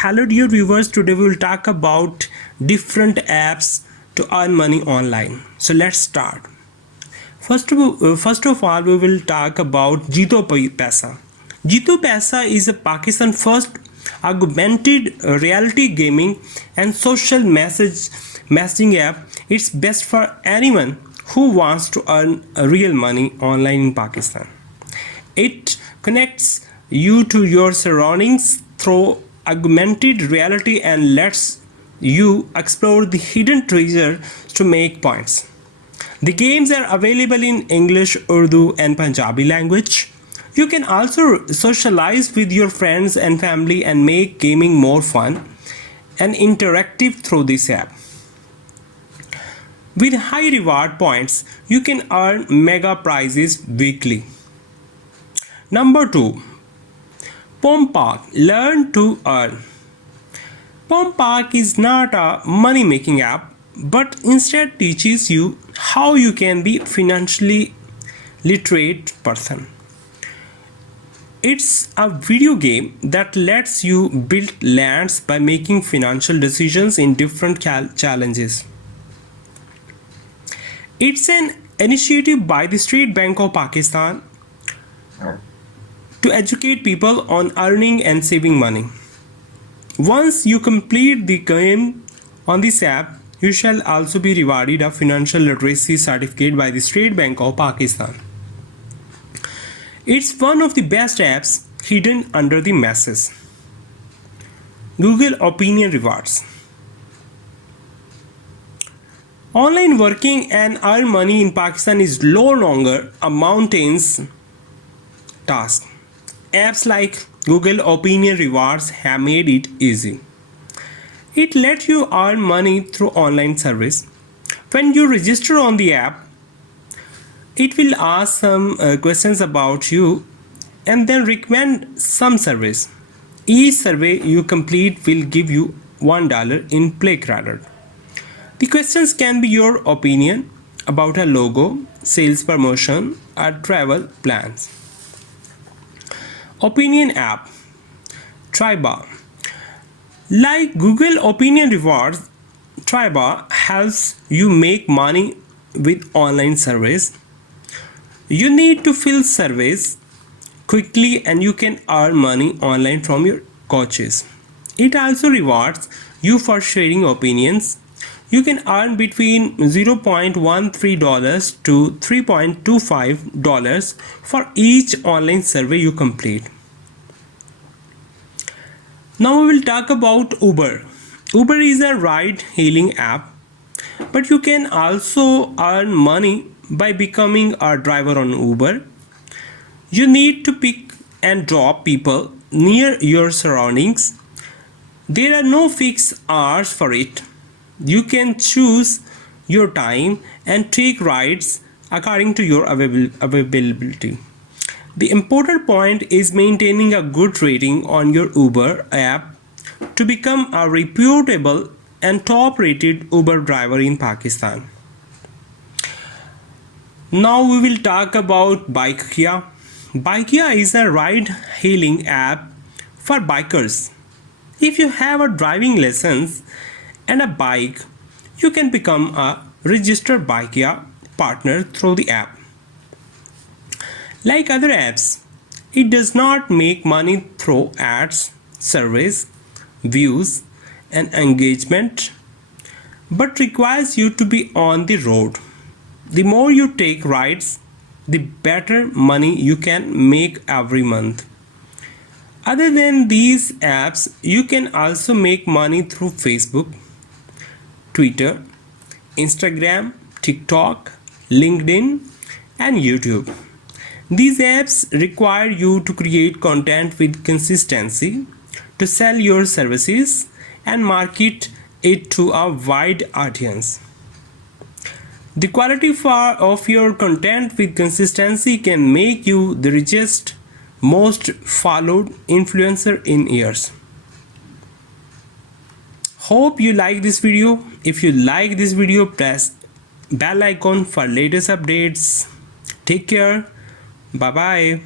Hello dear viewers, today we will talk about different apps to earn money online. So let's start. First of all, we will talk about Jito Paisa. Jito Paisa is a Pakistan first augmented reality gaming and social messaging app. It's best for anyone who wants to earn real money online in Pakistan. It connects you to your surroundings through augmented reality and lets you explore the hidden treasure to make points. The games are available in English, Urdu and Punjabi language. You can also socialize with your friends and family and make gaming more fun and interactive through this app. With high reward points, you can earn mega prizes weekly. Number 2. Park. Learn to earn. Park is not a money-making app, but instead teaches you how you can be financially literate person. It's a video game that lets you build lands by making financial decisions in different challenges. It's an initiative by the State Bank of Pakistan to educate people on earning and saving money. Once you complete the game on this app, you shall also be rewarded a financial literacy certificate by the State Bank of Pakistan. It's one of the best apps hidden under the masses. Google Opinion Rewards. Online working and earn money in Pakistan is no longer a mountainous task. Apps like Google Opinion Rewards have made it easy. It lets you earn money through online service. When you register on the app, it will ask some questions about you and then recommend some service. Each survey you complete will give you $1 in play credit. The questions can be your opinion about a logo, sales promotion, or travel plans. Opinion app. Tayyab. Like Google Opinion Rewards, Tayyab helps you make money with online surveys. You need to fill surveys quickly and you can earn money online from your coaches. It also rewards you for sharing opinions. You can earn between $0.13 to $3.25 for each online survey you complete. Now we will talk about Uber. Uber is a ride-hailing app, but you can also earn money by becoming a driver on Uber. You need to pick and drop people near your surroundings. There are no fixed hours for it. You can choose your time and take rides according to your availability. The important point is maintaining a good rating on your Uber app to become a reputable and top-rated Uber driver in Pakistan. Now we will talk about Bikeya. Bikeya is a ride-hailing app for bikers. If you have a driving license and a bike, you can become a registered Bikeya partner through the app. Like other apps, it does not make money through ads, surveys, views, and engagement, but requires you to be on the road. The more you take rides, the better money you can make every month. Other than these apps, you can also make money through Facebook, Twitter, Instagram, TikTok, LinkedIn, and YouTube. These apps require you to create content with consistency, to sell your services, and market it to a wide audience. The quality of your content with consistency can make you the richest, most followed influencer in years. Hope you like this video. If you like this video, press bell icon for latest updates. Take care. Bye bye.